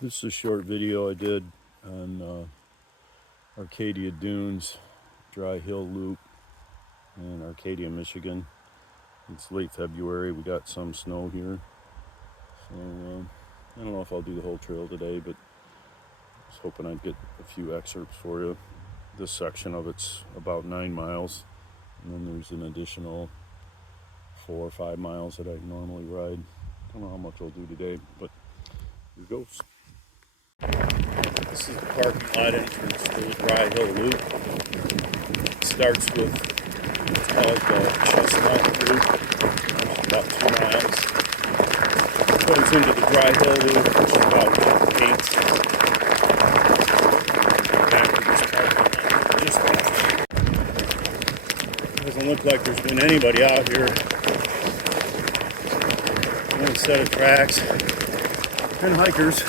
This is a short video I did on Arcadia Dunes, Dry Hill Loop in Arcadia, Michigan. It's late February, we got some snow here. So I don't know if I'll do the whole trail today, but I was hoping I'd get a few excerpts for you. This section of it's about 9 miles, and then there's an additional 4 or 5 miles that I normally ride. Don't know how much I'll do today, but here goes. This is the parking lot entrance to the Dry Hill Loop. It starts with what's called the Chestnut Loop, which is about 2 miles. It goes into the Dry Hill Loop, which is about 8. Back to this parking lot just left. Doesn't look like there's been anybody out here. One set of tracks and hikers.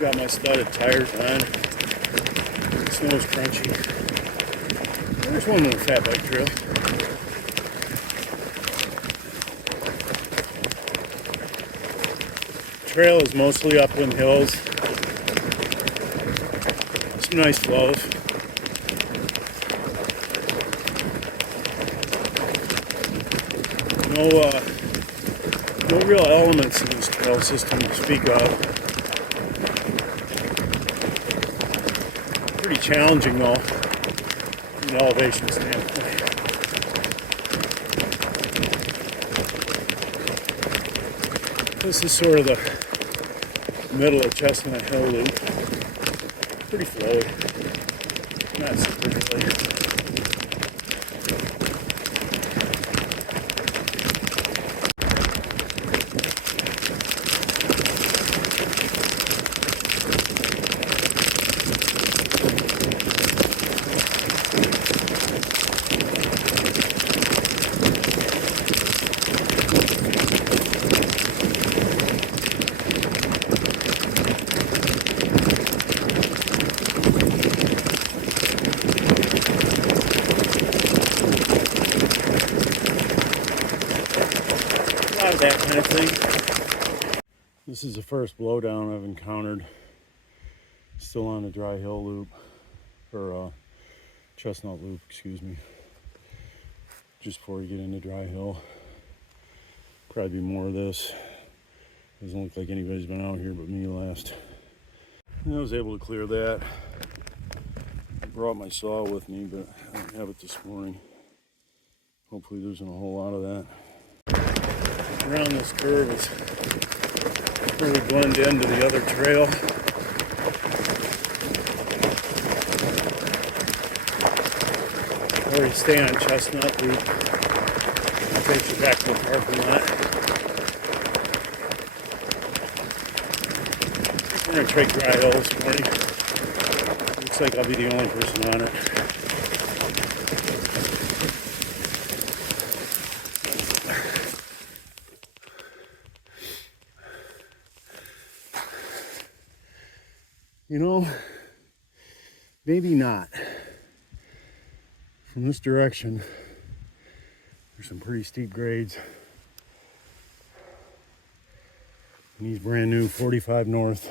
Got my studded tires on. The snow's crunchy. There's one more fat bike trail. Trail is mostly upland hills. Some nice flows. No real elements in this trail system to speak of. Pretty challenging though, from an elevation standpoint. This is sort of the middle of Chestnut Hill Loop. Pretty flowy, not super hilly. That kind of thing. This is the first blowdown I've encountered. Still on the Dry Hill Loop, or Chestnut Loop, excuse me. Just before you get into Dry Hill. Probably be more of this. Doesn't look like anybody's been out here but me last. And I was able to clear that. I brought my saw with me, but I don't have it this morning. Hopefully there isn't a whole lot of that. Around this curve is where we blend into the other trail. Or you stay on Chestnut Loop. It takes you back to the parking lot. We're going to trek Dry Hill this morning. Looks like I'll be the only person on it. You know, maybe not. From this direction, there's some pretty steep grades. And these brand new 45 North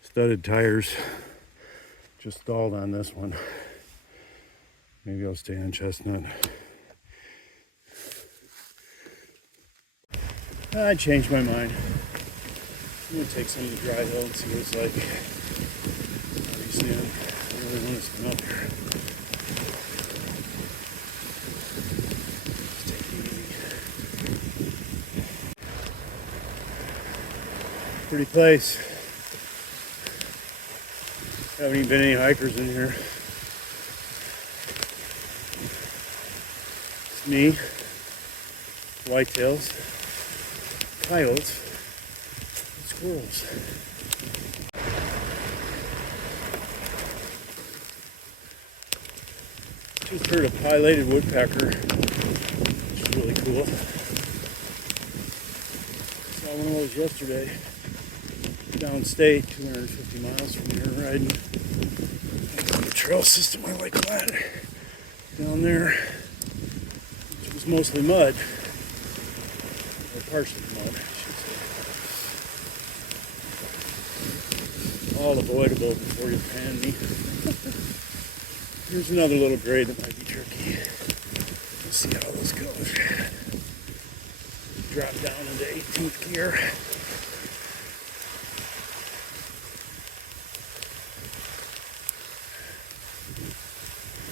studded tires just stalled on this one. Maybe I'll stay on Chestnut. I changed my mind. I'm going to take some of the Dry Hill and see what it's like. Obviously, I really want to come up here. Just take it easy. Pretty place. Haven't even been any hikers in here. It's me, whitetails, coyotes, squirrels. Just heard a pileated woodpecker, which is really cool. Saw one of those yesterday, downstate, 250 miles from here riding. The trail system I like a lot. Down there, which was mostly mud. or partially mud, I should say. All avoidable before you pan me. Here's another little grade that might be tricky. Let's see how this goes. Drop down into 18th gear.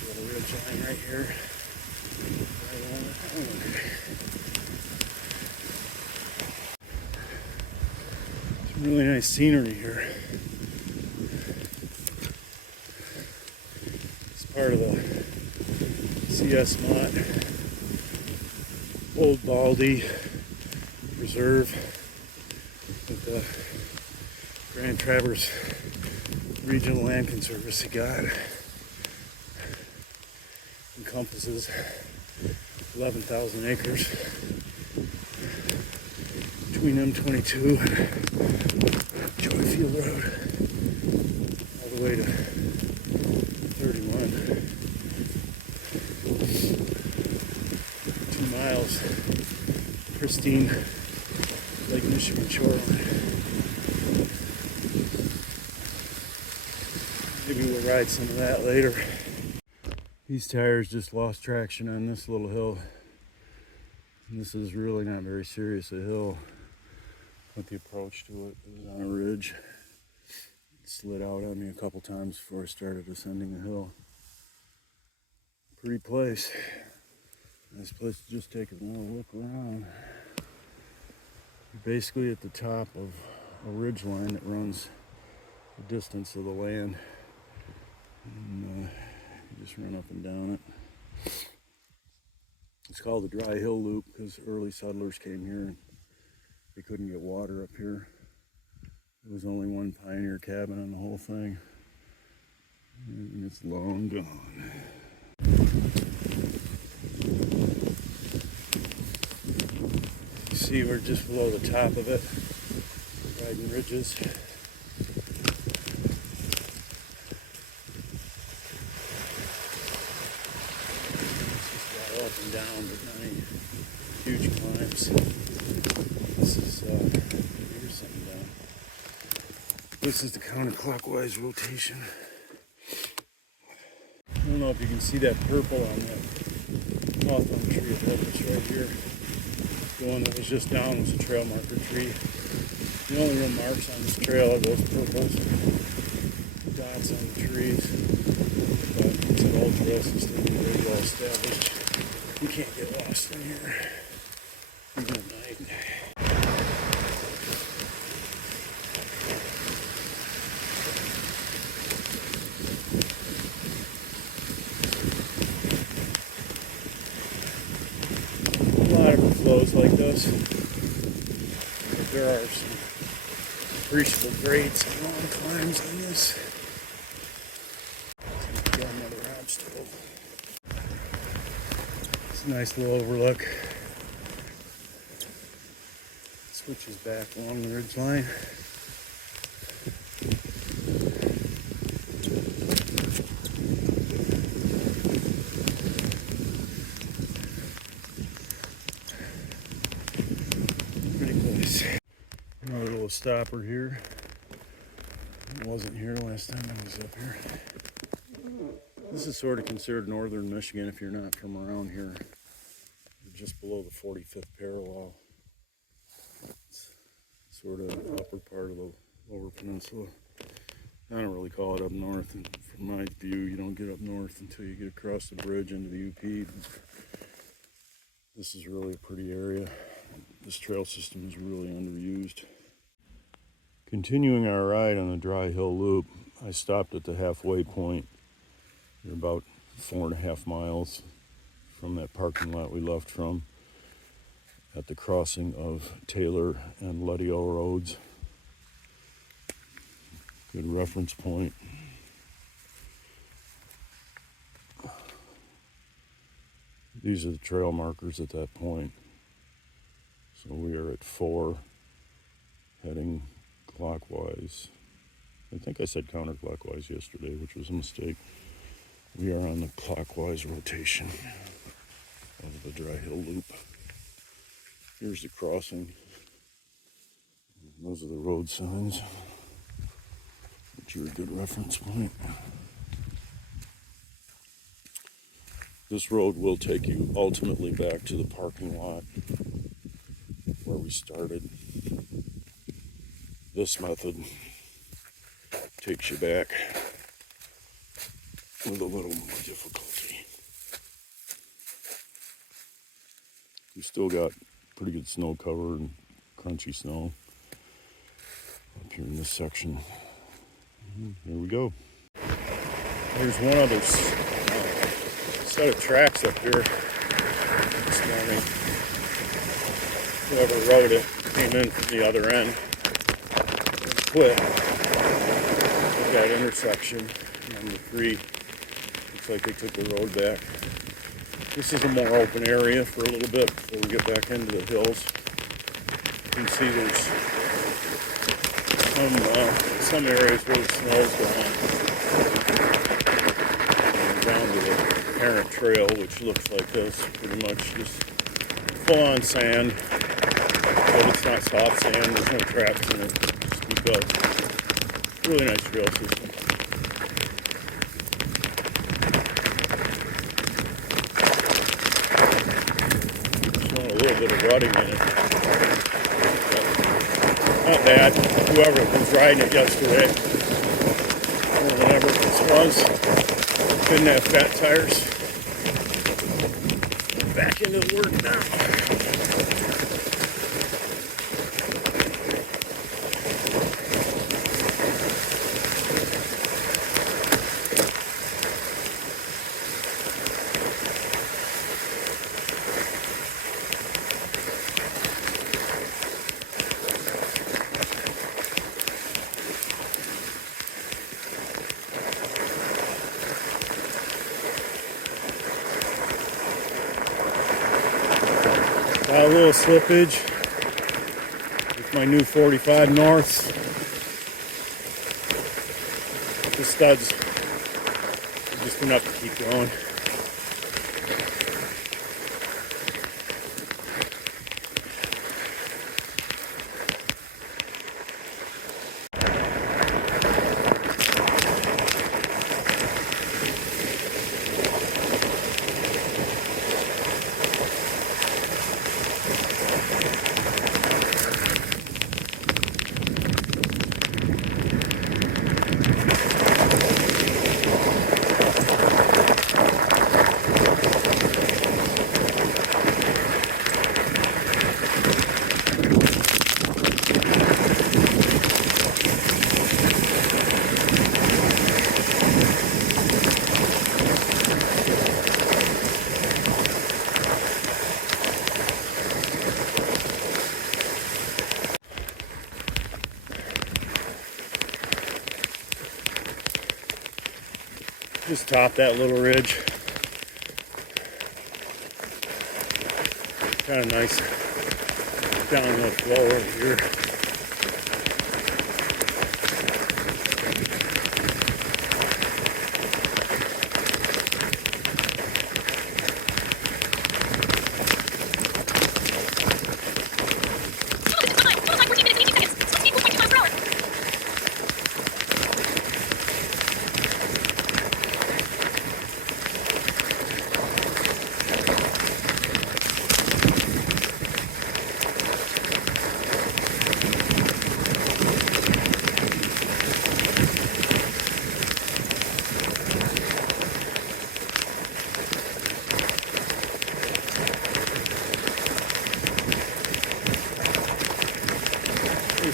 Little ridge line right here. Right on it. Some really nice scenery here. It's part of the CS Mott Old Baldy Reserve that the Grand Traverse Regional Land Conservancy got. Encompasses 11,000 acres between M22 and Joyfield Road all the way to 31. 2 miles pristine Lake Michigan shoreline. Maybe we'll ride some of that later. These tires just lost traction on this little hill. And this is really not very serious a hill, but the approach to it is on a ridge. It slid out on me a couple times before I started ascending the hill. Pretty place. Nice place to just take a little look around. You're basically at the top of a ridge line that runs the distance of the land. And, you just run up and down it. It's called the Dry Hill Loop because early settlers came here and they couldn't get water up here. There was only one pioneer cabin on the whole thing, and it's long gone. You see we're just below the top of it, riding ridges. Up and down, but not any huge climbs. This is here's something down. This is the counterclockwise rotation. I don't know if you can see that purple on that hawthorn tree above us right here. The one that was just down was a trail marker tree. The only real marks on this trail are those purples dots on the trees. But it's an old trail system, very well established. You can't get lost in here, even at night. A lot of it flows like this, but there are some appreciable grades and long climbs on this. Got another obstacle. It's a nice little overlook. Switches back along the ridge line. Pretty place. Another little stopper here. It wasn't here last time I was up here. This is sort of considered northern Michigan if you're not from around here. You're just below the 45th parallel. It's sort of upper part of the lower peninsula. I don't really call it up north, and from my view, you don't get up north until you get across the bridge into the UP. This is really a pretty area. This trail system is really underused. Continuing our ride on the Dry Hill Loop, I stopped at the halfway point. We're about 4.5 miles from that parking lot we left from at the crossing of Taylor and Ludio roads. Good reference point. These are the trail markers at that point. So we are at 4, heading clockwise. I think I said counterclockwise yesterday, which was a mistake. We are on the clockwise rotation of the Dry Hill Loop. Here's the crossing. Those are the road signs, which are a good reference point. This road will take you ultimately back to the parking lot where we started. This method takes you back with a little more difficulty. We still got pretty good snow cover and crunchy snow up here in this section. Here we go. There's one other set of tracks up here this morning. Whoever rode it came in from the other end and quit at that intersection. Number 3. Looks like they took the road back. This is a more open area for a little bit before we get back into the hills. You can see there's some areas where the snow's gone. And down to the parent trail, which looks like this, pretty much just full-on sand. But it's not soft sand, there's no traps in it to speak of. Really nice trail system. Showing a little bit of rutting in it. Not bad. Whoever was riding it yesterday, or whenever this was, didn't have fat tires. Back into the work now. A little slippage with my new 45 Norths. The studs are just enough to keep going. Just top that little ridge. Kind of nice downhill flow right here.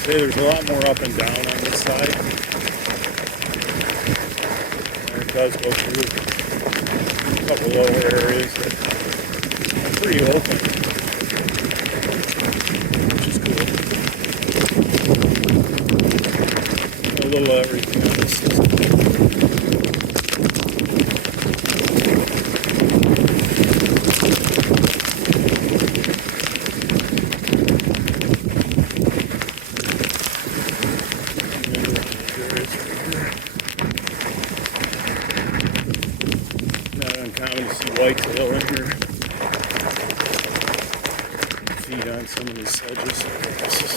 There's a lot more up and down on this side. And it does go through a couple lower areas that are pretty open, which is cool. A little everything on this system. White tail in here. Feed on some of these sedges and grasses.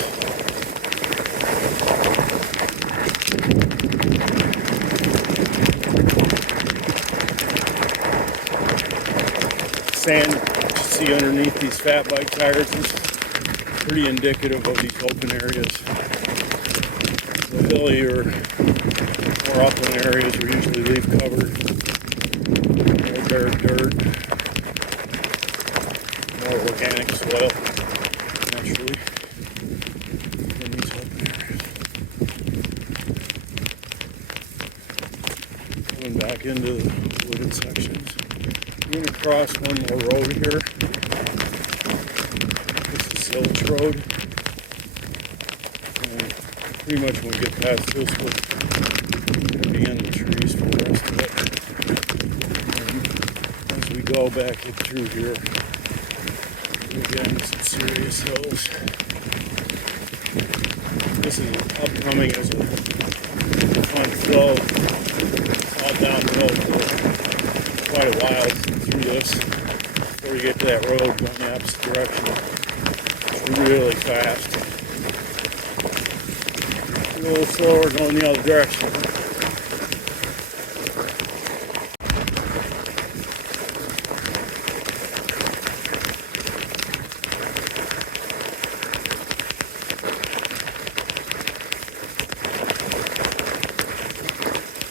Sand you see underneath these fat bike tires is pretty indicative of these open areas. The hillier, more upland areas are usually leaf covered, more bare dirt, more organic soil naturally in these open areas. Going back into the wooded sections. I'm going to cross one more road here. This is Silch Road. And pretty much when we get past this, we're going to be in the trees for the rest of it. And as we go back through here, we're getting some serious hills. This is upcoming as a fun flow all downhill for quite a while through this before you get to that road going the opposite direction. It's really fast. A little slower going the other direction.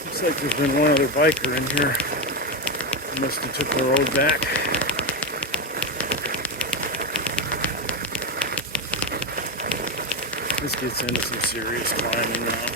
Looks like there's been one other biker in here. They must have took the road back. This gets into some serious climbing now.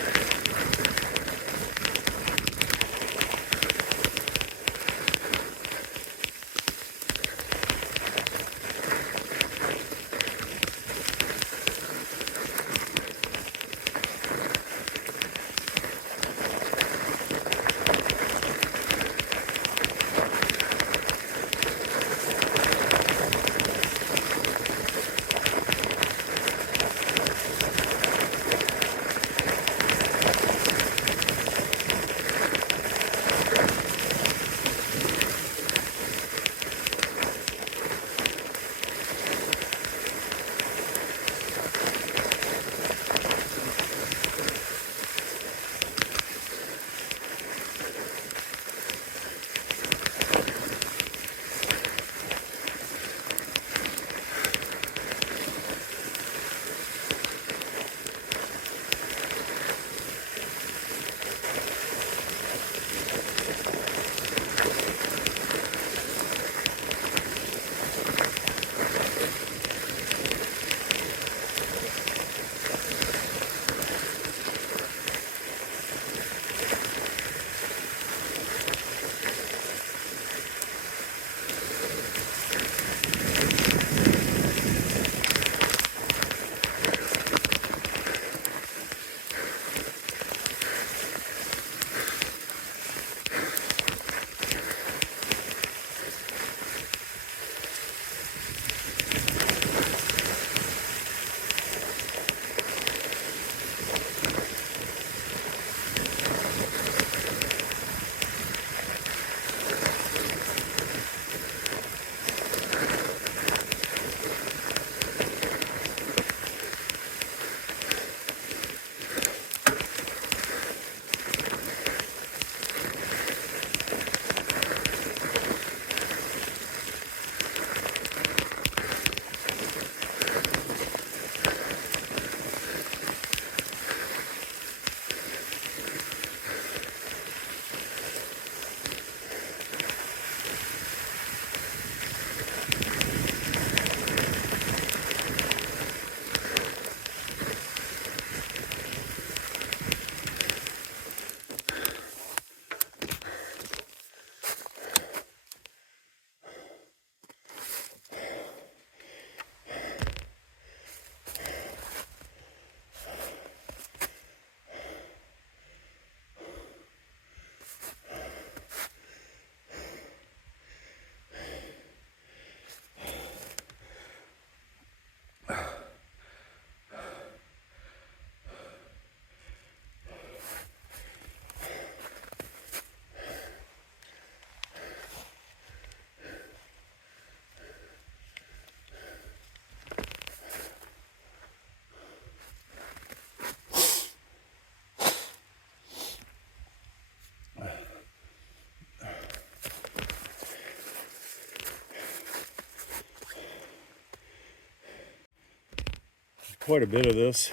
quite a bit of this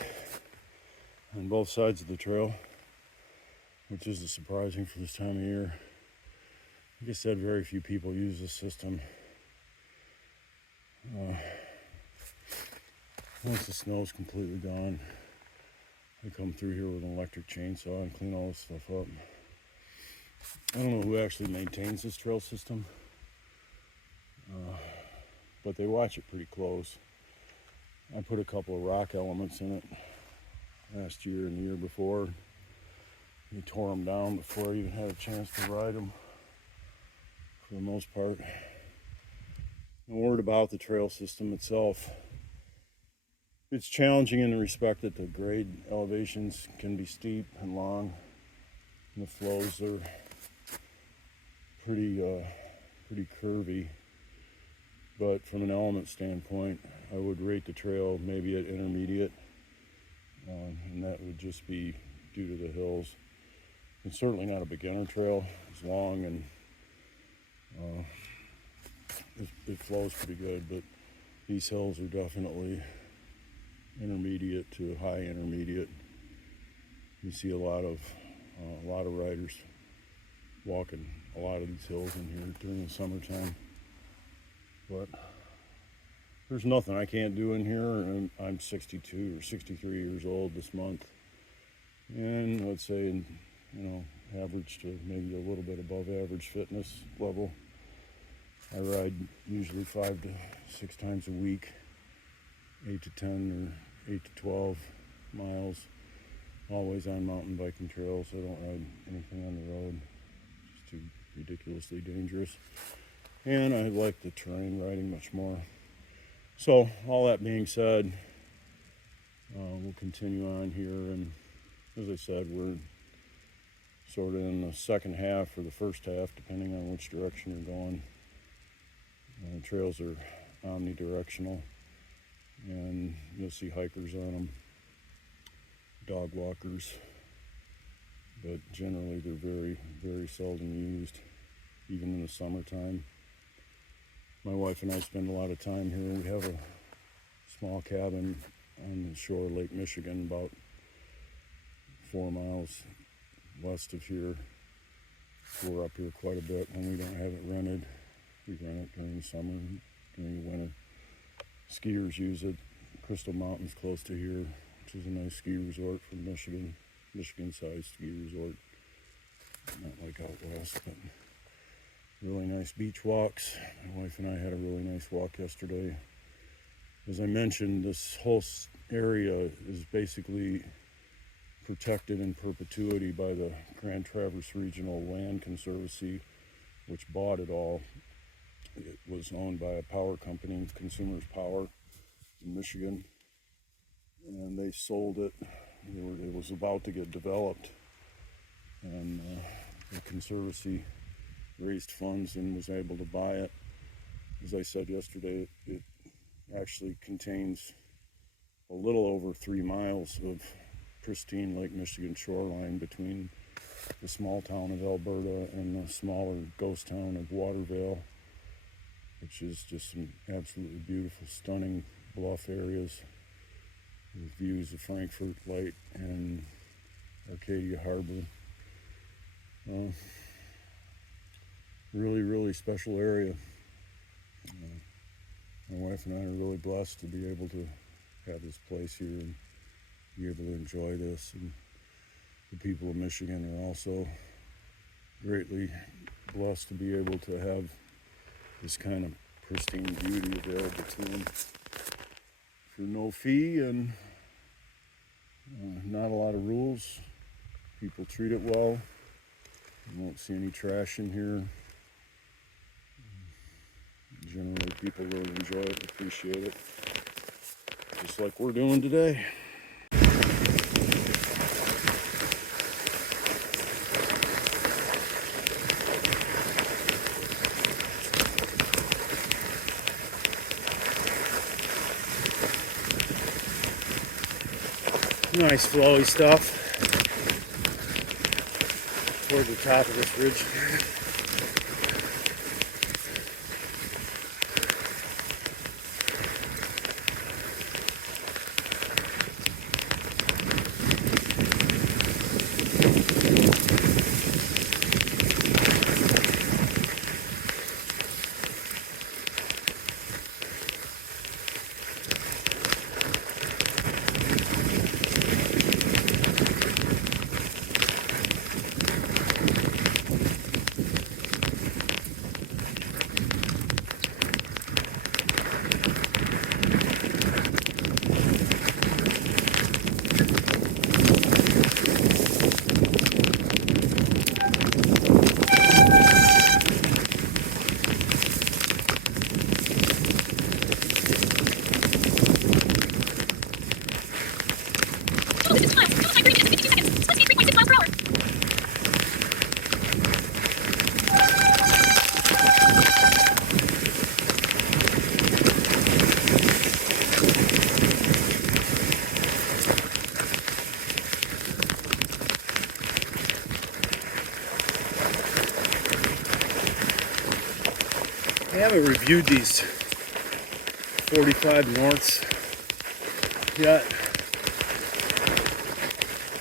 on both sides of the trail, which is surprising for this time of year. Like I said, very few people use this system. Once the snow's completely gone, I come through here with an electric chainsaw and clean all this stuff up. I don't know who actually maintains this trail system, but they watch it pretty close. I put a couple of rock elements in it last year and the year before. We tore them down before I even had a chance to ride them, for the most part. A word about the trail system itself. It's challenging in the respect that the grade elevations can be steep and long, and the flows are pretty curvy. But from an element standpoint, I would rate the trail maybe at intermediate, and that would just be due to the hills. It's certainly not a beginner trail. It's long and it flows pretty good, but these hills are definitely intermediate to high intermediate. You see a lot of riders walking a lot of these hills in here during the summertime. But there's nothing I can't do in here, and I'm 62 or 63 years old this month, and I'd say, average to maybe a little bit above average fitness level. I ride usually 5 to 6 times a week, 8 to 10 or 8 to 12 miles, always on mountain biking trails. I don't ride anything on the road. It's too ridiculously dangerous. And I like the terrain riding much more. So all that being said, we'll continue on here, and as I said, we're sort of in the second half or the first half, depending on which direction you're going. The trails are omnidirectional, and you'll see hikers on them, dog walkers, but generally they're very, very seldom used, even in the summertime. My wife and I spend a lot of time here. We have a small cabin on the shore of Lake Michigan, about 4 miles west of here. We're up here quite a bit when we don't have it rented. We rent it during the summer, during the winter. Skiers use it. Crystal Mountain's close to here, which is a nice ski resort for Michigan, Michigan-sized ski resort. Not like out west, but really nice beach walks. My wife and I had a really nice walk yesterday. As I mentioned, this whole area is basically protected in perpetuity by the Grand Traverse Regional Land Conservancy, which bought it all. It was owned by a power company, Consumers Power, in Michigan, and they sold it. It was about to get developed, and the Conservancy raised funds and was able to buy it. As I said yesterday, it actually contains a little over 3 miles of pristine Lake Michigan shoreline between the small town of Alberta and the smaller ghost town of Watervale, which is just some absolutely beautiful, stunning bluff areas with views of Frankfurt Light and Arcadia Harbor. Really, really special area. My wife and I are really blessed to be able to have this place here and be able to enjoy this. And the people of Michigan are also greatly blessed to be able to have this kind of pristine beauty available to them for no fee, and not a lot of rules. People treat it well. You won't see any trash in here. Generally, people really enjoy it, appreciate it, just like we're doing today. Nice flowy stuff toward the top of this ridge. I haven't reviewed these 45 norths yet.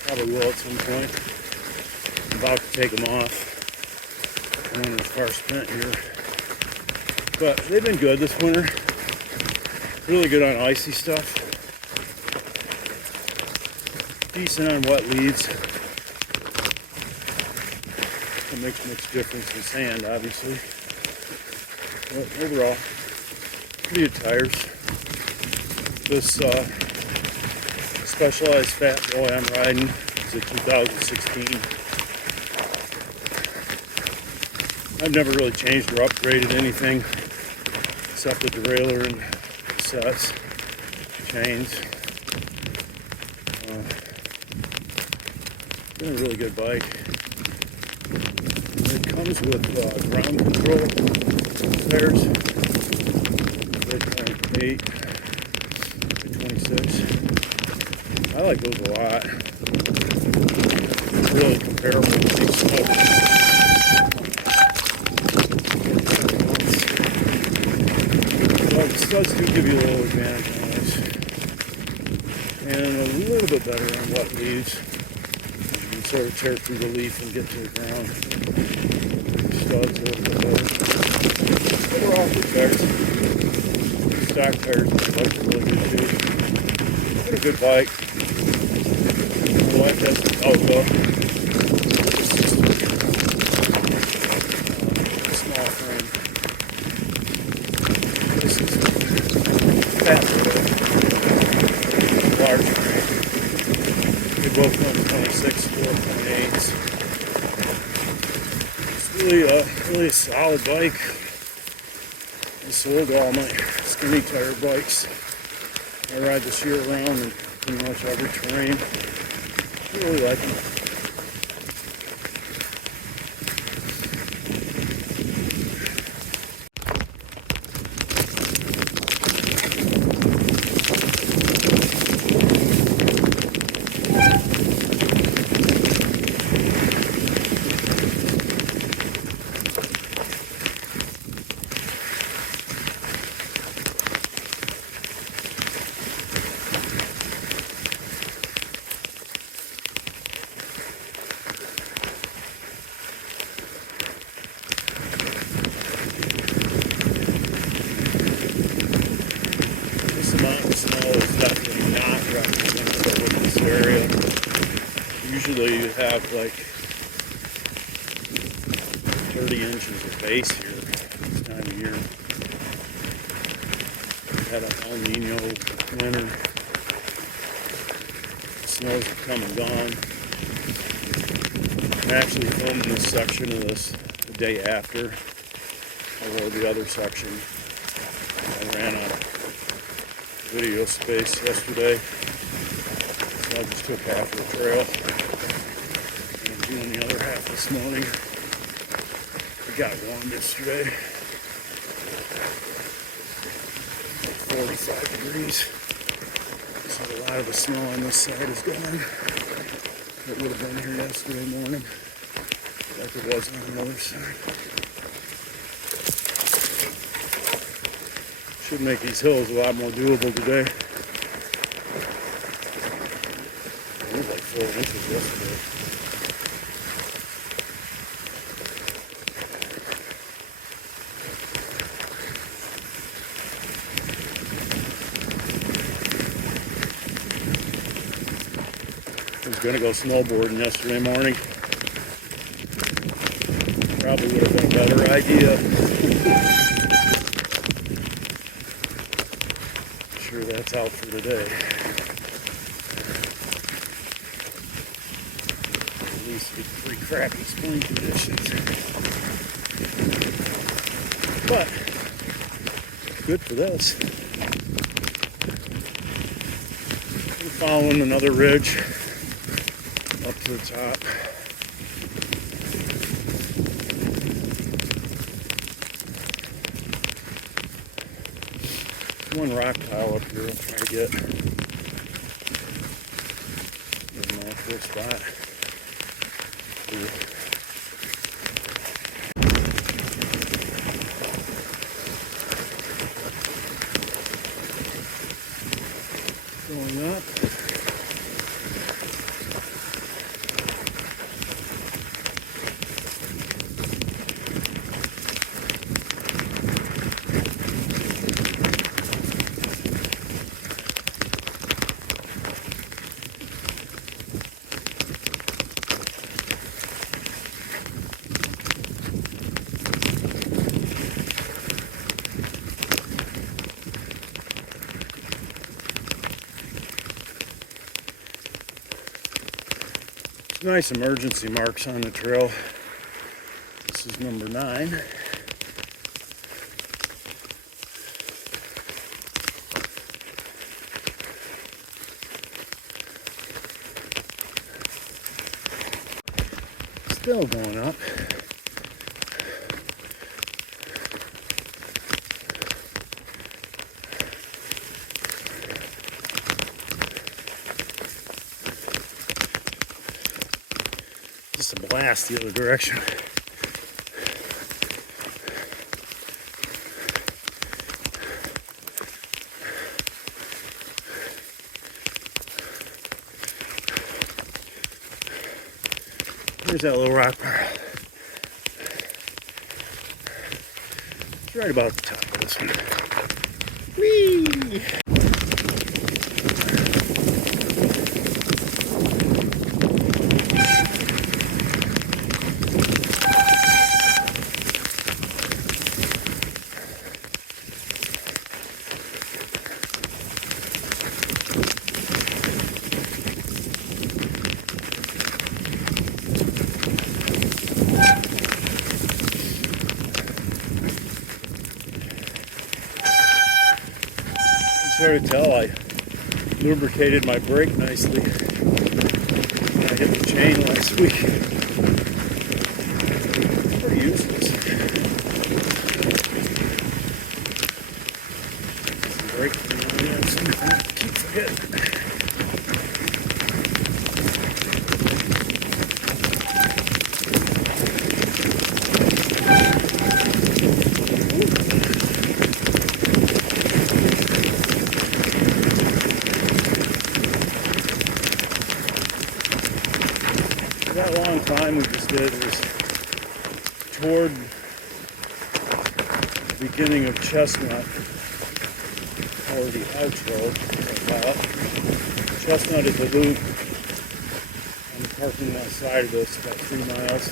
Probably will at some point. I'm about to take them off. Winter's far spent here. But they've been good this winter. Really good on icy stuff. Decent on wet leaves. It makes much difference in sand, obviously. But overall, pretty good tires. This Specialized Fat Boy I'm riding is a 2016. I've never really changed or upgraded anything except the derailleur and sets, chains. Been a really good bike. It comes with ground control tires. 4.8 to 26. I like those a lot. Really comparable to these stuff. But the studs do give you a little advantage on this. And a little bit better on wet leaves. You can sort of tear through the leaf and get to the ground. The studs a little bit better. Overall, good tires. Stock tires on the bike are really good shape. Been a good bike. My wife has an Alpha. Small frame. This is fat frame. Large frame. They both run 26, 4.8s. It's really a solid bike. I sold all my skinny tire bikes. I ride this year around in pretty much every terrain. I really like them. Usually you have like 30 inches of base here this time of year. We had an El Nino winter. The snows have come and gone. I actually filmed this section of this the day after I rode the other section. I ran out of video space yesterday, so I just took half of the trail. Doing the other half this morning. It got warm yesterday. 45 degrees. So a lot of the snow on this side is gone. It would have been here yesterday morning, like it was on the other side. Should make these hills a lot more doable today. It was like 4 inches yesterday. I was going to go snowboarding yesterday morning. Probably would have been a better idea. Sure, that's out for today. At least get pretty crappy spring conditions. But good for this. I'm following another ridge. up to the top. One rock pile up here I'll try to get. There's an actual spot. Ooh. Going up. Nice emergency marks on the trail. This is number 9. Still going up. Just a blast the other direction. There's that little rock pile. It's right about the top of this one. Whee! Sort of tell I lubricated my brake nicely when I hit the chain last week. It's pretty useless. Brake keep forgetting. That long climb we just did was toward the beginning of Chestnut, or the outro. Chestnut is a loop. I'm parking on the side of this, about 3 miles.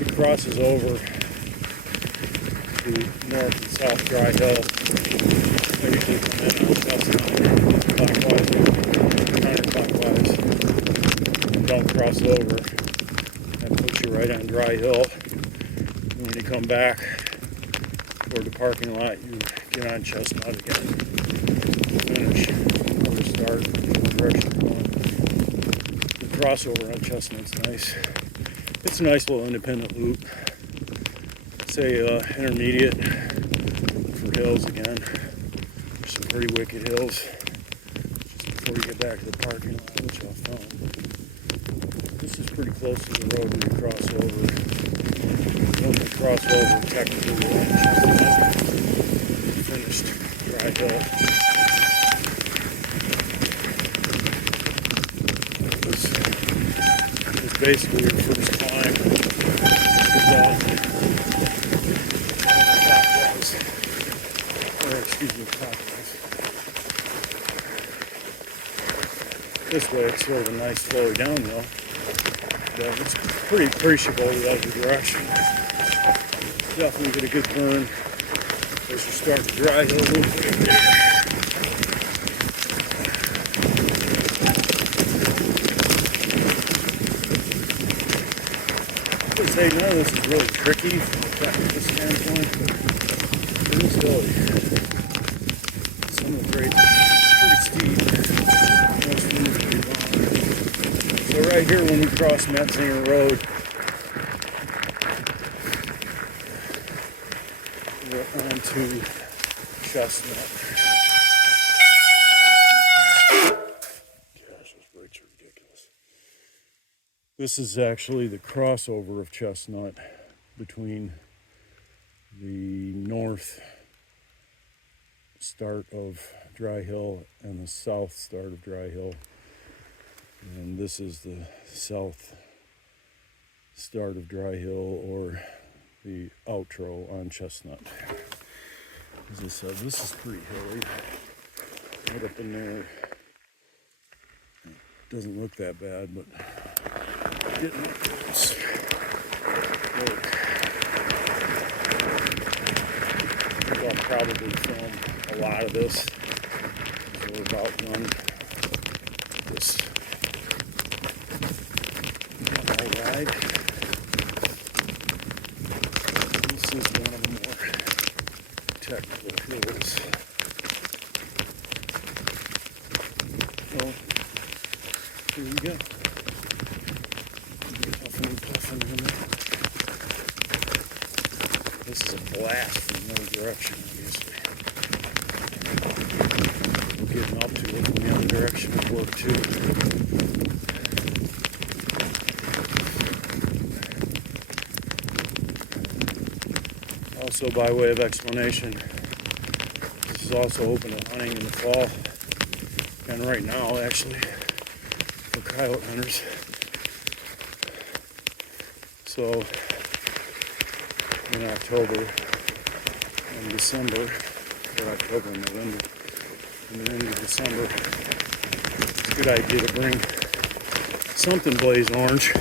It crosses over to north and south Dry Hill. I usually come in on Chestnut clockwise or counterclockwise. Don't cross over. That puts you right on Dry Hill. And when you come back toward the parking lot, you get on Chestnut again. Finish or start the direction you're going. The crossover on Chestnut's nice. It's a nice little independent loop. Say intermediate for hills again. There's some pretty wicked hills just before you get back to the parking lot, which I'll film. This is pretty close to the road where you cross over. Once you cross over, technically you're on Chestnut. Finished Dry Hill. This is basically your first climb. Clockwise. This way it's sort of a nice flowy downhill. It's pretty appreciable the other direction. Definitely get a good burn as you start to Dry Hill a little bit. I would say none of this is really tricky from a technical standpoint. It is hilly. Some of the grades are pretty steep. Most of them are pretty long. So right here when we cross Metzinger Road. We're onto Chestnut. Gosh, those brakes are ridiculous. This is actually the crossover of Chestnut between the north start of Dry Hill and the south start of Dry Hill. And this is the south start of Dry Hill, or the outro on Chestnut. As I said, this is pretty hilly. Right up in there. It doesn't look that bad, but getting up to this work. I think I'll probably film a lot of this, so we're about done this ride. This is one of the more technical hills. So, here we go. Puffing in there. This is a blast from the other direction, obviously. We're getting up to it from the other direction of work, too. Also, by way of explanation, this is also open to hunting in the fall, and right now, actually, for coyote hunters. So, in October and December, or October and November, and then into December, it's a good idea to bring something blaze orange.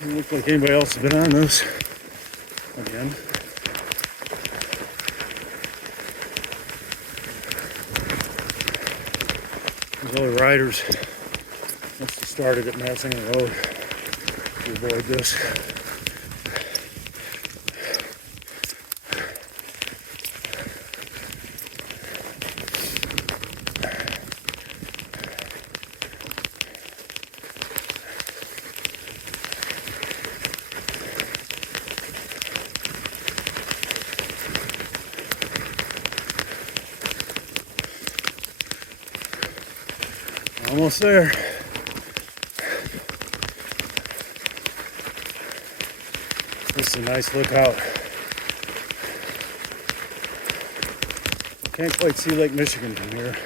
Doesn't look like anybody else has been on this again. These other riders must have started at Metzinger Road to avoid this. Almost there. This is a nice lookout. Can't quite see Lake Michigan from here.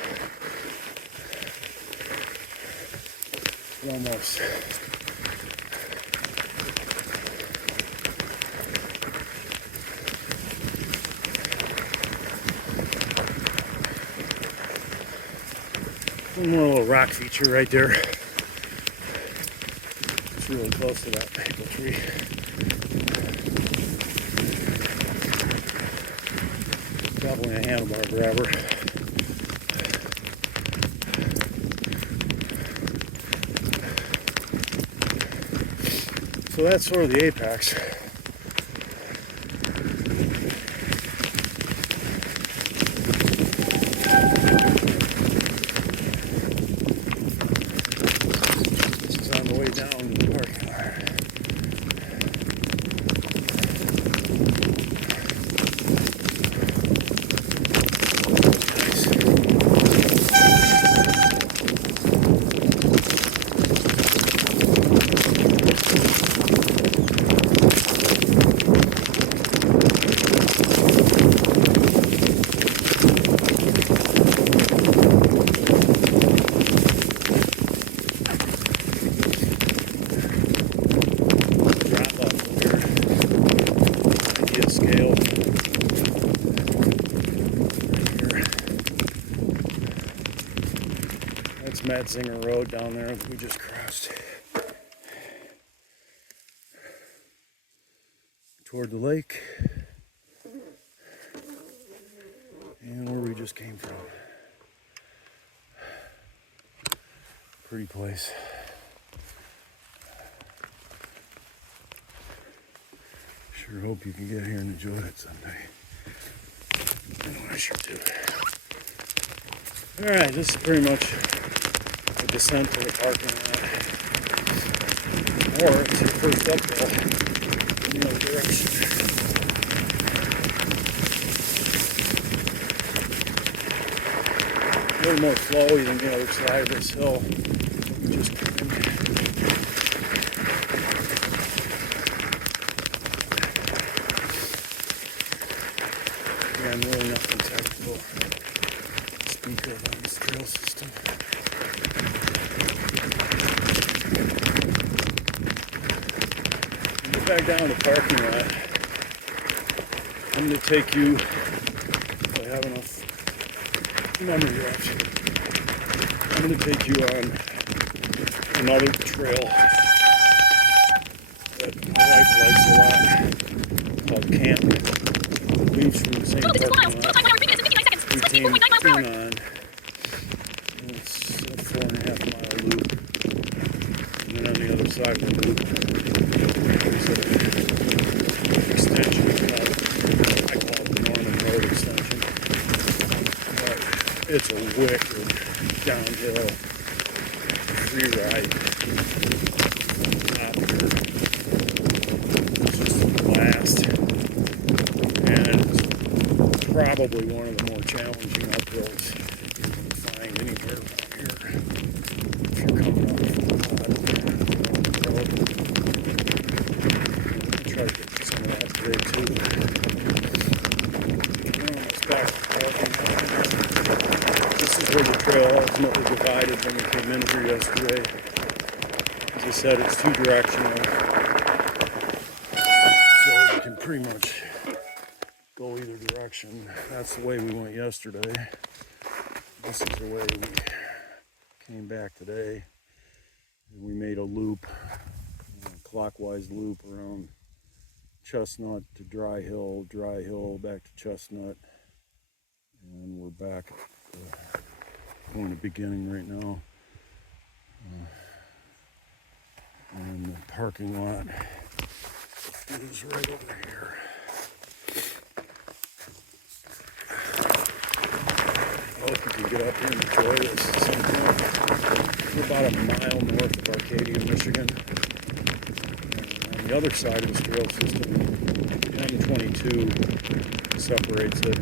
But almost. One more little rock feature right there. It's really close to that maple tree. Definitely a handlebar grabber. So that's sort of the apex. Metzinger Road down there that we just crossed toward the lake. and where we just came from. Pretty place. Sure hope you can get here and enjoy it someday. I know I sure do. Alright, this is pretty much the descent to the parking lot. Or it's your first uphill in the other direction. A little more flowy than the other side of this hill. Just again, really nothing technical. Speaker on this trail system. Get back down to the parking lot. I'm going to take you, if I have enough memory left, I'm going to take you on another trail that my wife likes a lot, called Camp. It leaves from the same parking lot we came in on. It's a 4.5 mile loop. And then on the other side of the loop, there's an extension called, I call it the Norman Road extension. But it's a wicked downhill free ride. Top here. It's just a blast. And it's probably one of the more challenging uphills you can find anywhere around here. If you're coming off the bottom of the road. Try to get some of that today too. It's back to the parking lot. This is where the trail ultimately divided when we came in here yesterday. As I said, it's two directional. So you can pretty much go either direction. That's the way we went yesterday. This is the way we came back today. And we made a loop, a clockwise loop around Chestnut to Dry Hill, back to Chestnut. And we're back at the point of beginning right now. And the parking lot is right over here. I hope you can get up here and enjoy this at some point. We're about a mile north of Arcadia, Michigan. And on the other side of this trail system, M22 separates it.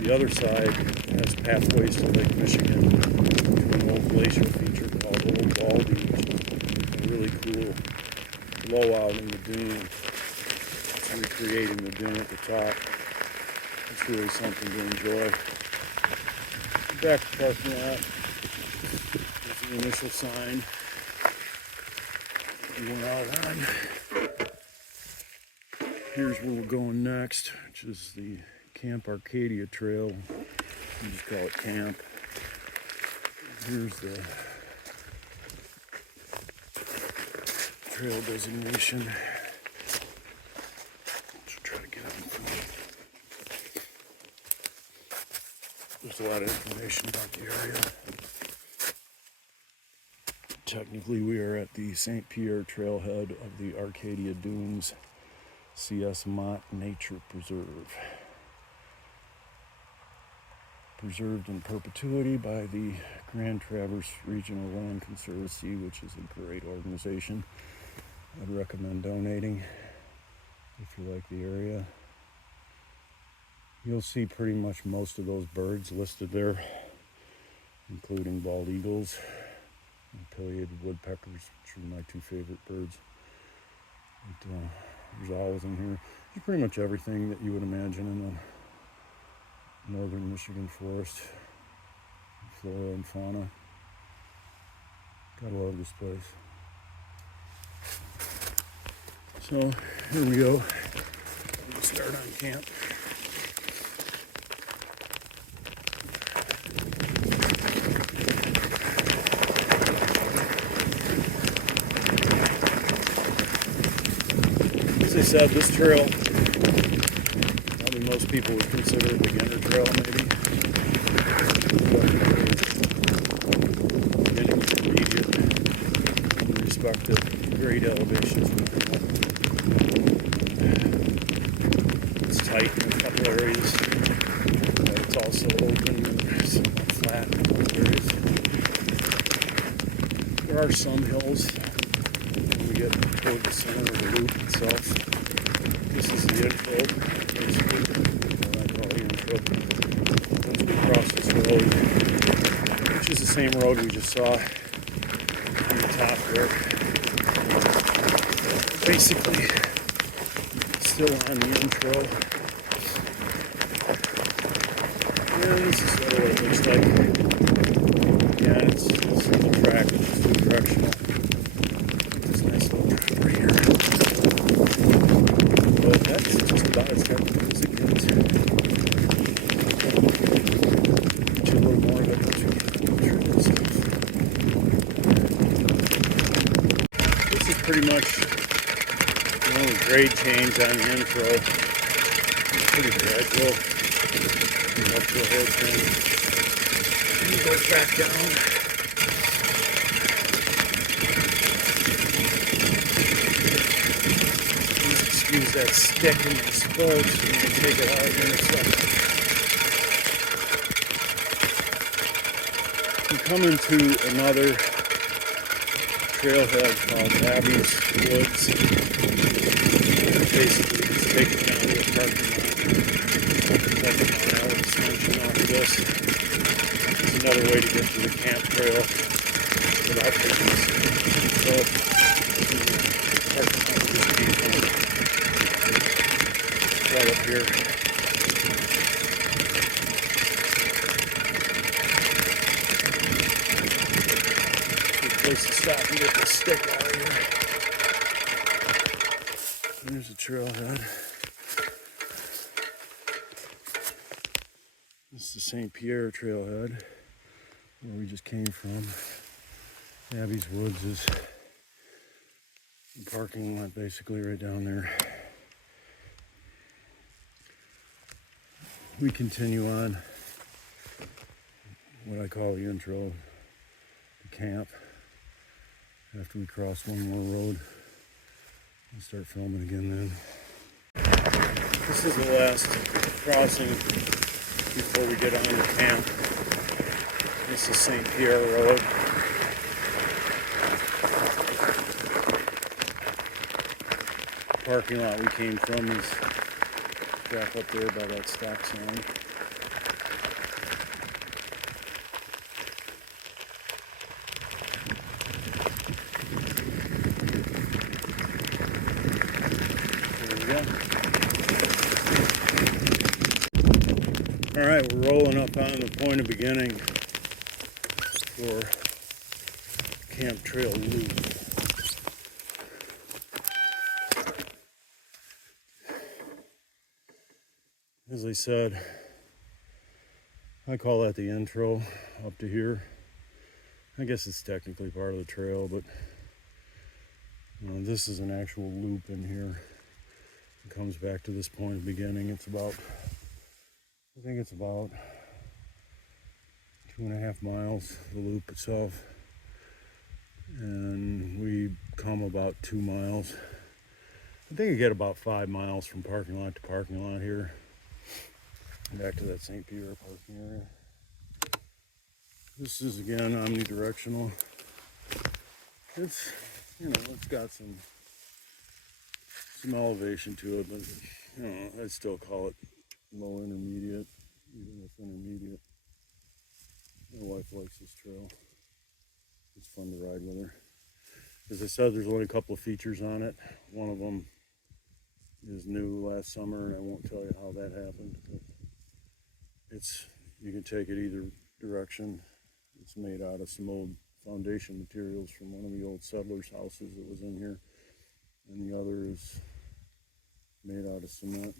The other side has pathways to Lake Michigan to an old glacier feature called Old Baldy, which is a really cool blowout in the dune. It's recreating the dune at the top. It's really something to enjoy. Back to the parking lot. There's the initial sign we went out on. Here's where we're going next, which is the Camp Arcadia Trail. We just call it Camp. Here's the trail designation. Let's try to get out in front. There's a lot of information about the area. Technically, we are at the St Pierre trailhead of the Arcadia Dunes C.S. Mott Nature Preserve. Preserved in perpetuity by the Grand Traverse Regional Land Conservancy, which is a great organization. I'd recommend donating if you like the area. You'll see pretty much most of those birds listed there, including bald eagles and pileated woodpeckers, which are my two favorite birds. But, there's owls in here. There's pretty much everything that you would imagine in a northern Michigan forest, flora and fauna. Gotta love this place. So here we go. We'll start on camp. As I said, this trail, probably most people would consider a beginner trail, maybe. Beginning intermediate in respect to grade elevations. It's tight in a couple areas, but it's also open and somewhat flat in other areas. There are some hills when we get toward the center of the loop itself. This is the intro, basically, what I call the intro. Once we cross this road, which is the same road we just saw on the top there. Basically, still on the intro. And this is sort of what it looks like. Yeah, it's the track, which is two-directional. This nice little track right here. But that's just about as technical as it gets. Get you a little more of it, but you can picture this stuff. This is pretty much the only grade change on the intro. It's pretty gradual. Up to a hill turn. And it goes back down. Please excuse that stick in my spokes. I'm going to take it out here in a second. I'm coming to another trailhead called Abby's Woods. Basically, just take it down to a parking lot. Like a mile extension off of this. It's another way to get to the camp trail without taking this. So, right up here. Good place to stop and get the stick out of here. There's a trailhead. This is the St Pierre trailhead, where we just came from. Abby's Woods is the parking lot basically right down there. We continue on what I call the intro to camp. After we cross one more road, we'll start filming again then. This is the last crossing before we get on to camp. This is St Pierre Road. The parking lot we came from is back up there by that stop sign. There we go. Alright, we're rolling up on the point of beginning for Camp Trail Loop. As I said, I call that the intro up to here. I guess it's technically part of the trail, but this is an actual loop in here. It comes back to this point of beginning. It's about, I think it's about 2.5 miles, the loop itself. And we come about 2 miles. I think you get about 5 miles from parking lot to parking lot here. Back to that St. Pierre parking area. This is again omnidirectional. It's, it's got some elevation to it, but I'd still call it low intermediate, even with intermediate. My wife likes this trail. It's fun to ride with her. As I said, there's only a couple of features on it. One of them is new last summer, and I won't tell you how that happened. But you can take it either direction. It's made out of some old foundation materials from one of the old settlers' houses that was in here, and the other is made out of cement,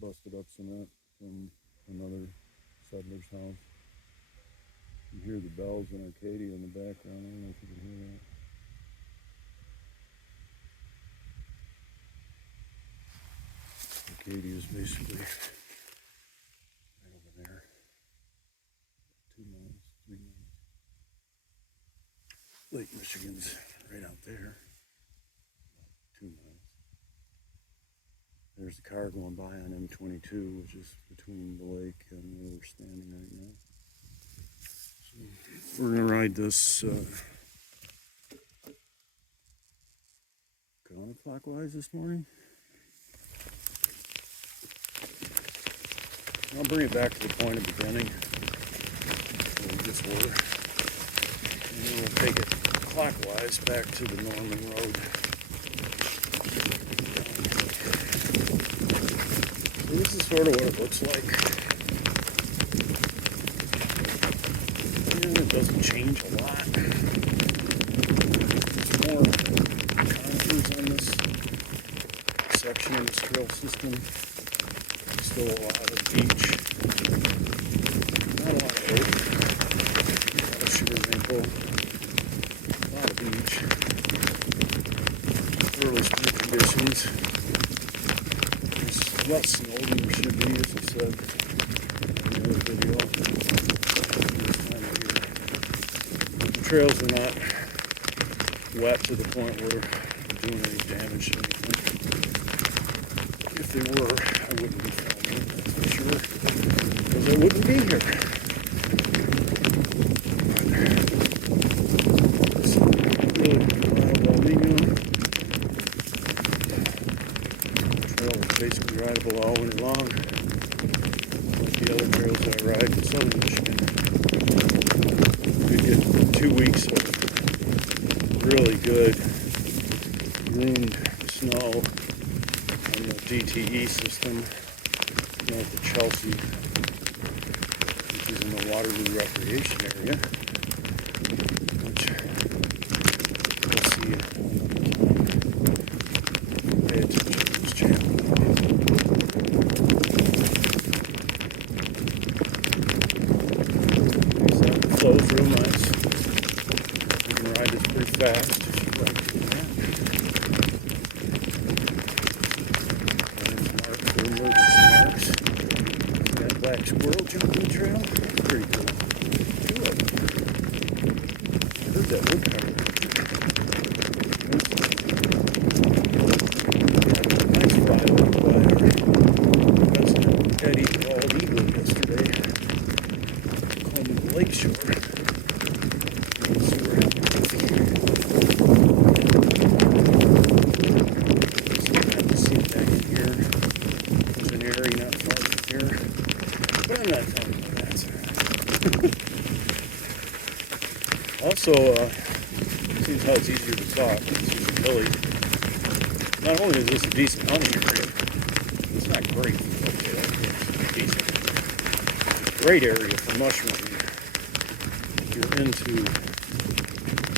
busted up cement from another settler's house. You hear the bells in Arcadia in the background. I don't know if you can hear that. I Arcadia is basically right over there. 2 miles, 3 miles. Lake Michigan's right out there. 2 miles. There's the car going by on M22, which is between the lake and where we're standing right now. So we're going to ride this counterclockwise this morning. I'll bring it back to the point of beginning where we just were. And then we'll take it clockwise back to the Norman Road. So this is sort of what it looks like. And it doesn't change a lot. There's more contours on this section of this trail system. Still a lot of beach. Not a lot of oak. A lot of sugar maple. A lot of beach. Early spring conditions. There's less snow than there should be, as I said in the other video. This time of year. The trails are not wet to the point where they're doing any damage to anything. If they were, I wouldn't be filming, that's for sure, because I wouldn't be here. It's really Old Baldy. Trail is basically rideable all winter long, like the other trails I ride in southern Michigan. We get 2 weeks of really good groomed snow on the DTE system north of Chelsea, which is in the Waterloo Recreation Area, which we'll see pay attention to this channel. So the flow's real nice. You can ride this pretty fast if you like to do that. Black squirrel jumping the trail. Pretty cool. 2 of them. I heard that woodpecker. Nice ride over by our cousin Eddie, bald eagle yesterday. Combing the lake shore. So we're having coffee. So we'll have to see back in here. There's an area not far from here. But I'm not telling you that. Also, seems how it's easier to talk. This is Billy. Not only is this a decent hunting area, it's not great. Okay, it's decent. Great area for mushrooming. If you're into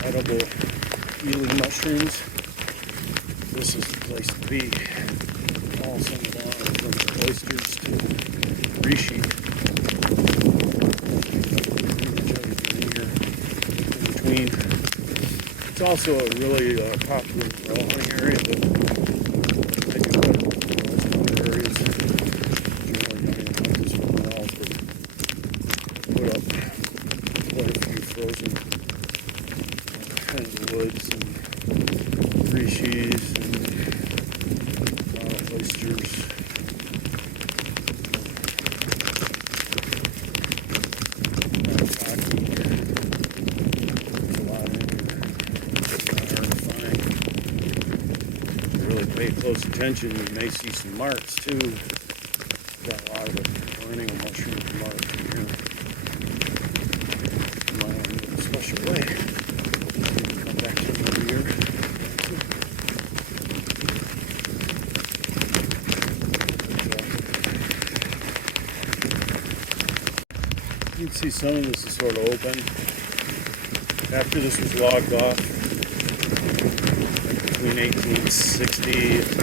edible healing mushrooms, this is the place to be. All summer long, from oysters to reishi. It's also a really popular hunting area, but I think what most hunting areas generally don't even hunt this for miles, but put up quite a few frozen kind of woods and reishis and oysters. Pay close attention, you may see some marks too. Got a lot of perennial mushroom marks in here. In my own special way. Come back to another year. You can see some of this is sort of open. After this was logged off, between 1860 and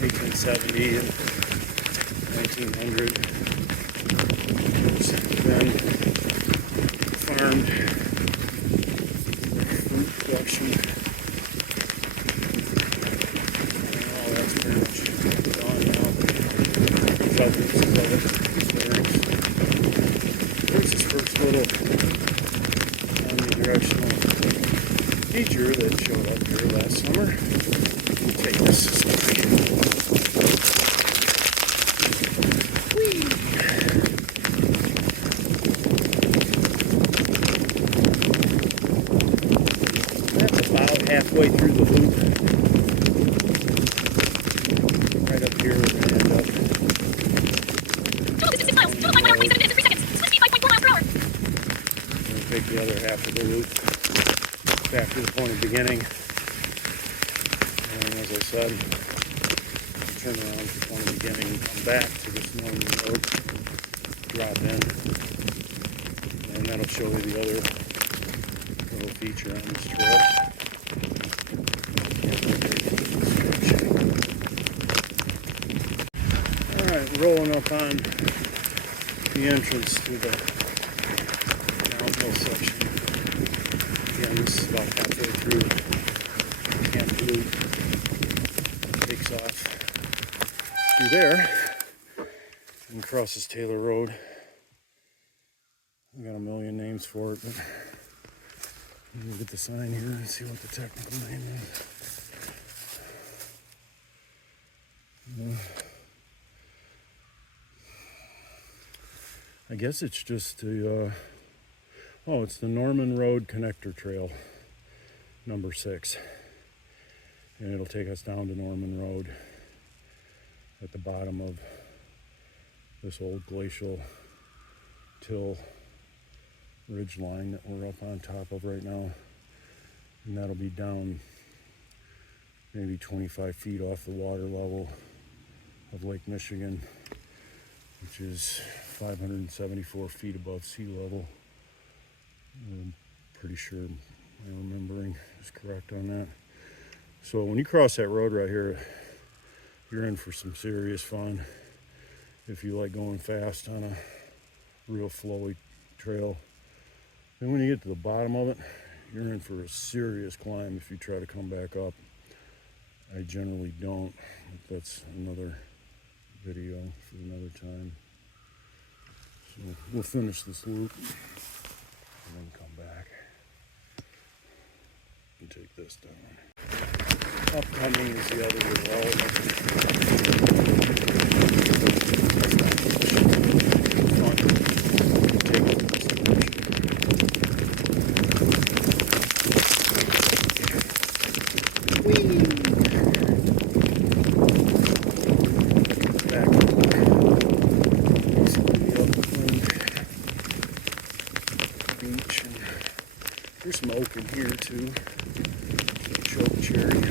1870 and 1900. It was then farmed fruit production. And all that's pretty much southeast of it. There's this first little omnidirectional feature that showed up here last summer. We'll take this aside. That's about halfway through the loop. Right up here we're going to end up. Total distance 6 miles. Total climb 1.7 minutes and 3 seconds. Speed 5.4 miles per hour. We're going to take the other half of the loop back to the point of beginning. And as I said, turn around to the point of beginning and come back to this northern road, drop in, and that'll show you the other little feature on this trail. Alright, rolling up on the entrance to the downhill section. Again, this is about halfway through Camp Loop. Takes off through there and crosses Taylor Road. I got a million names for it, but we'll get the sign here and see what the technical name is. I guess it's just the, it's the Norman Road Connector Trail, number 6. And it'll take us down to Norman Road at the bottom of this old glacial till ridge line that we're up on top of right now. And that'll be down maybe 25 feet off the water level of Lake Michigan, which is 574 feet above sea level. I'm pretty sure my remembering is correct on that. So when you cross that road right here, you're in for some serious fun if you like going fast on a real flowy trail. And when you get to the bottom of it, you're in for a serious climb if you try to come back up. I generally don't, but that's another video for another time. So we'll finish this loop and then come back and take this down. Upcoming is the other development. Back basically the upland beach, and there's some oak in here too. Choke cherry.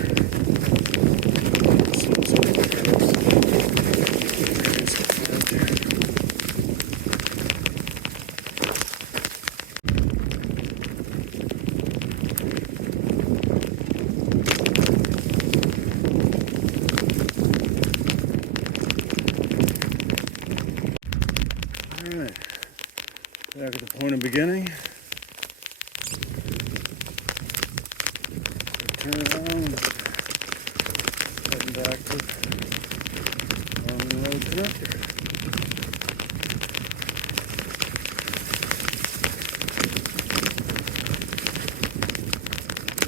Alright, back at the point of beginning. Turn around, heading back to Norman Road Connector.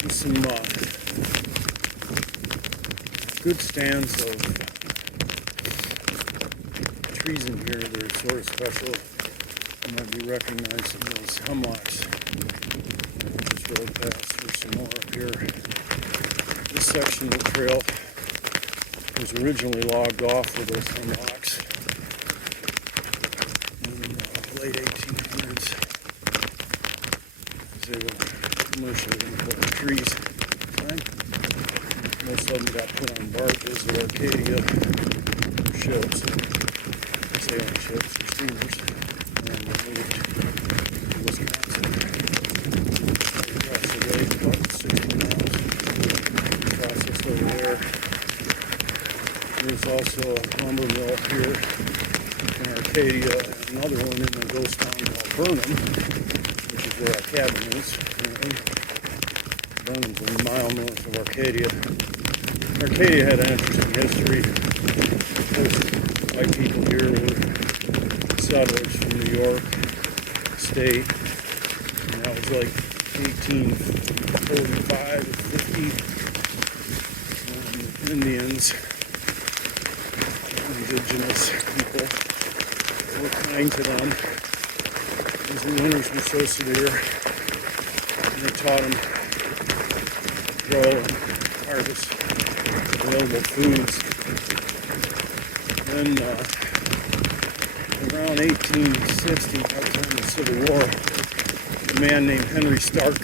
There's some good stands of trees in here that are sort of special. You might be recognizing those hemlocks. Just rode past. There's some more up here. This section of the trail was originally logged off with those hemlocks in the late 1800s. They were commercially important trees at the time. Most of them got put on barges at Arcadia or ships. Sailing ships or steamers, and moved to Wisconsin. Across the lake, about 60 miles. Processed over there. There's also a lumber mill here in Arcadia, and another one in a ghost town called Burnham, which is where our cabin is. Burnham's a mile north of Arcadia. Arcadia had an interesting history. There's white people here with settlers from New York State, and that was like 1845 or 50. Indians, indigenous people, were kind to them because the winters were so severe, and they taught them to grow and harvest available foods. Then around 1860, by the time of the Civil War, a man named Henry Stark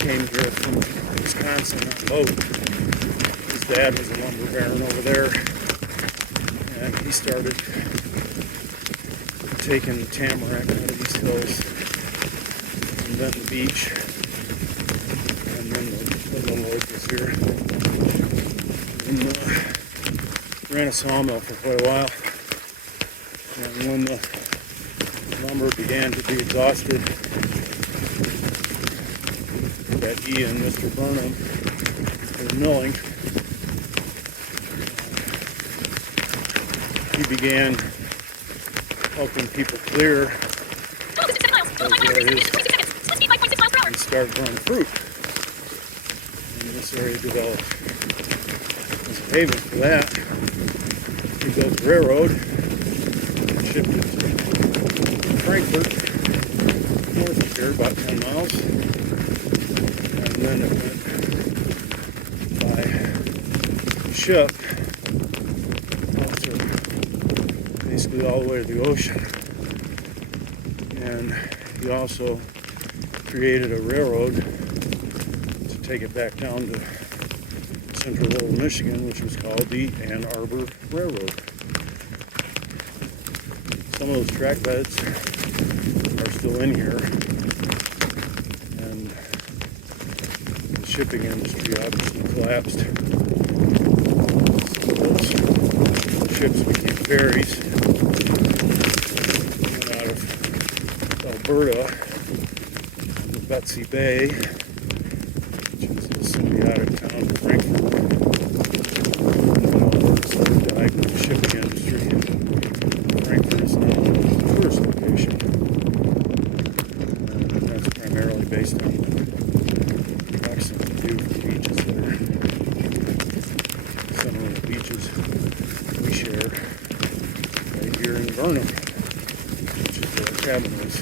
came here from Wisconsin on a boat. His dad was a lumber baron over there, and he started taking tamarack out of these hills, and then the beach, and then the lord was here, and ran a sawmill for quite a while. And when the lumber began to be exhausted, that he and Mr. Burnham were milling, he began helping people clear and start growing fruit. And this area developed as a haven for that. He built a railroad, shipped it to Frankfurt, north of here, about 10 miles. And then it went by ship basically all the way to the ocean. And he also created a railroad to take it back down to central Lower Michigan, which was called the Ann Arbor Railroad. Some of those track beds are still in here, and the shipping industry obviously collapsed. So those ships became ferries. Went out of Alberta, the Betsy Bay, which is a symbiotic town of Frankfurt. So they died with the shipping industry. Frankfurt is now a tourist location. And that's primarily based on the excellent view from beaches that are some of the beaches we share right here in Burnham, which is where our cabin is.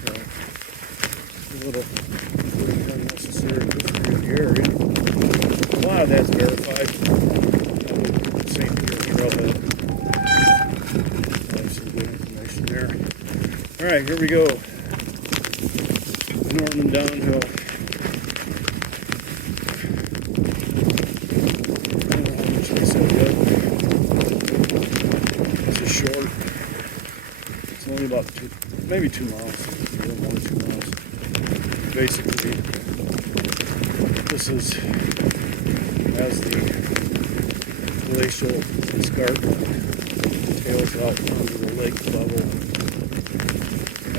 So, a little unnecessary history of the area. A lot of that's verified. St Pierre trailhead. There's some good information there. Alright, here we go. Northern downhill. I don't know how much they said yet. This is short. It's only about maybe 2 miles. A little more than 2 miles. Basically, this is as the glacial escarpment tails out under the lake level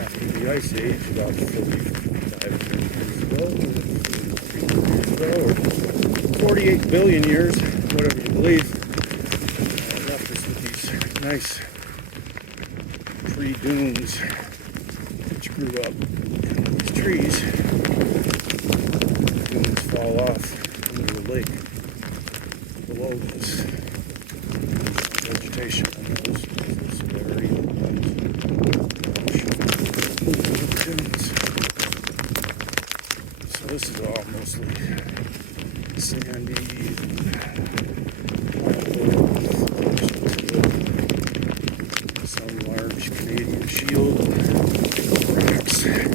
after the ice age about 45 years ago, or 48 billion years, whatever you believe. Left us with these nice tree dunes which grew up in these trees. The dunes fall off into the lake below this vegetation on those severity of dunes. So this is all mostly sandy, some large Canadian shield rocks there.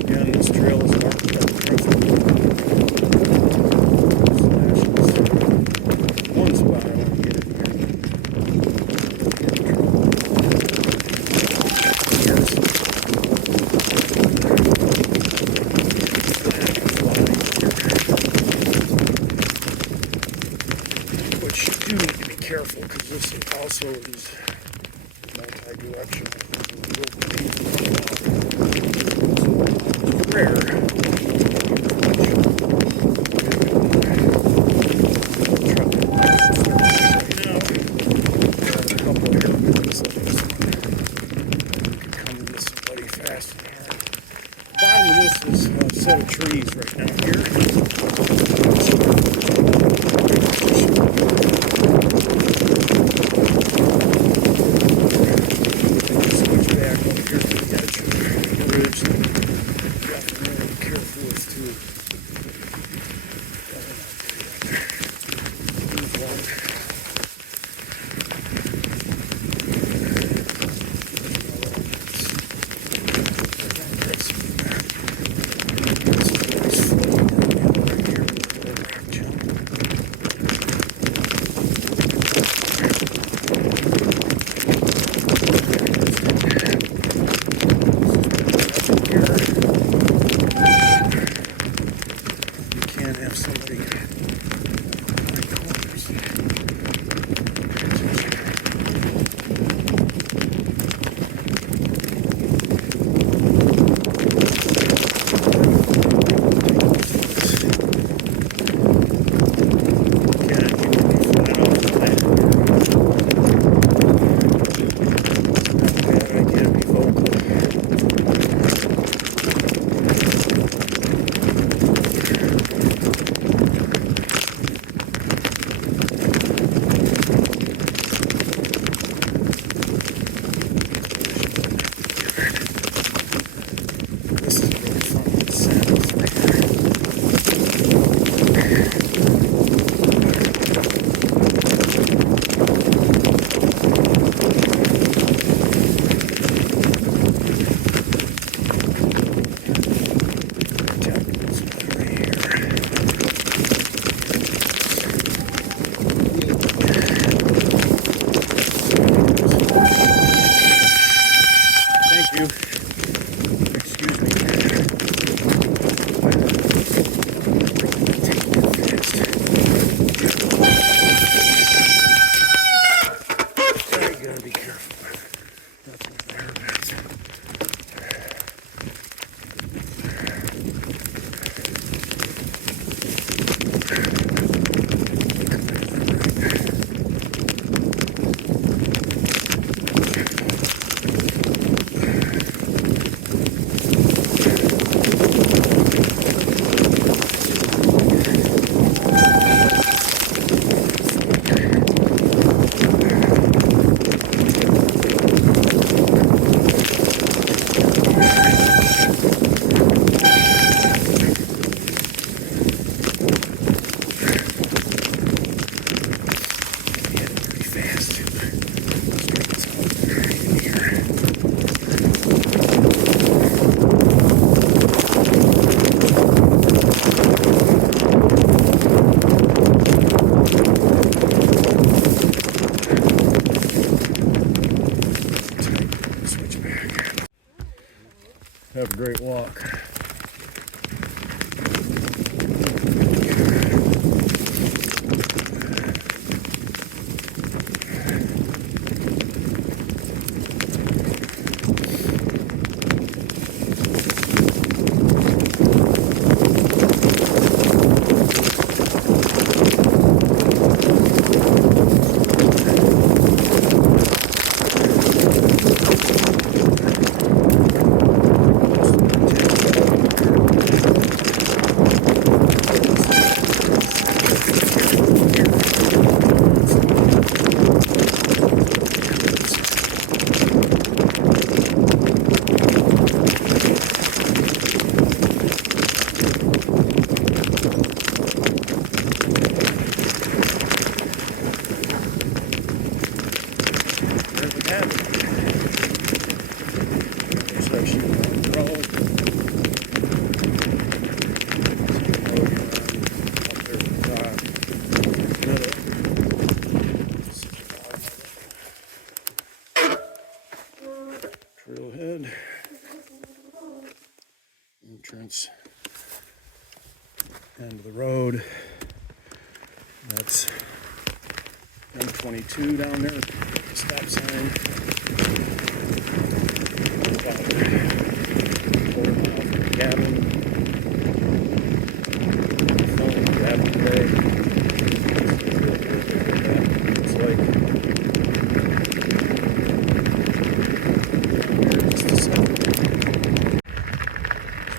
Again, this trail is marked by the one spot I want to get in here. Which you do need to be careful because this also is multi-directional. It's rare. This set of trees right down here. Switch back over here to the edge of the ridge. Definitely be careful with too. Have a great walk. Trailhead entrance, end of the road. That's M22 down there, stop sign. Cabin. Cabin Bay. It's like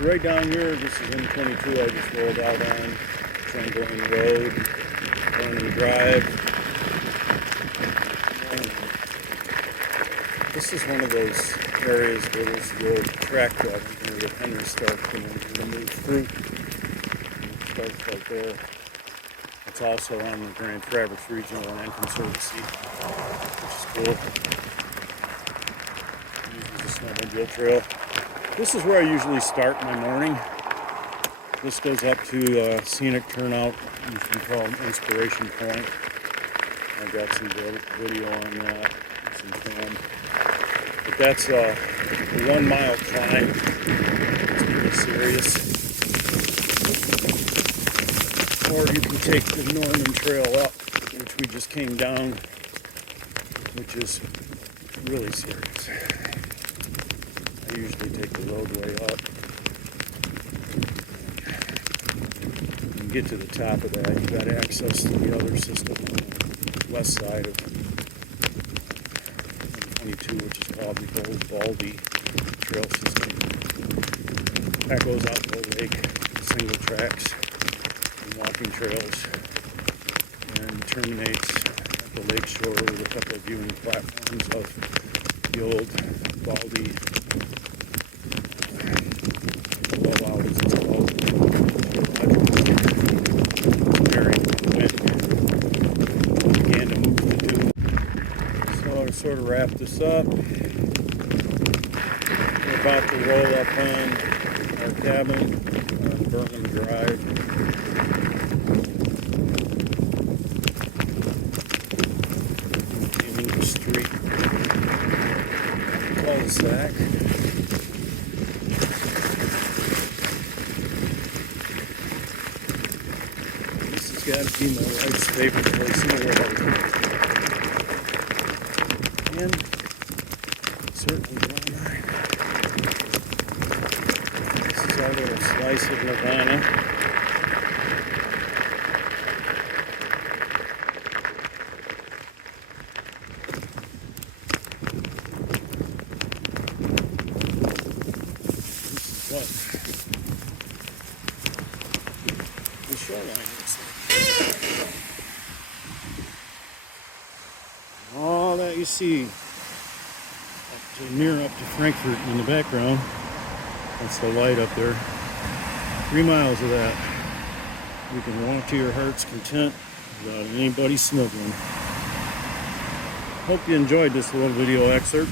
right down here, this is M22 I just rolled out on. Chamberlain Road, Vernon Drive. This is one of those areas where there's the old track driving here that Henry starts when he moved through. It starts right there. It's also on the Grand Traverse Regional and Conservancy, which is cool. Uses a snowmobile trail. This is where I usually start my morning. This goes up to scenic turnout, usually called Inspiration Point. I've got some video on that, some film. But that's a 1 mile climb. It's pretty serious. Or you can take the Norman Trail up, which we just came down, which is really serious. I usually take the roadway up. And get to the top of that, you got access to the other system on the west side of 22, which is called the Old Baldy trail system. That goes out to the lake, single tracks and walking trails, and terminates at the lake shore with a couple of viewing platforms of the Old Baldy blowouts. It's called very wet began to move the dune. So to sort of wrap this up, we're about to roll up on our cabin on Burnham Drive. In English Street cul-de-sac. This has got to be my wife's favorite place in the world. And certainly one of mine. This is our little slice of Nirvana. This is what the shoreline is. All that you see near up to Frankfurt in the background, that's the light up there. 3 miles of that. You can walk to your heart's content without anybody sniveling. Hope you enjoyed this little video excerpt.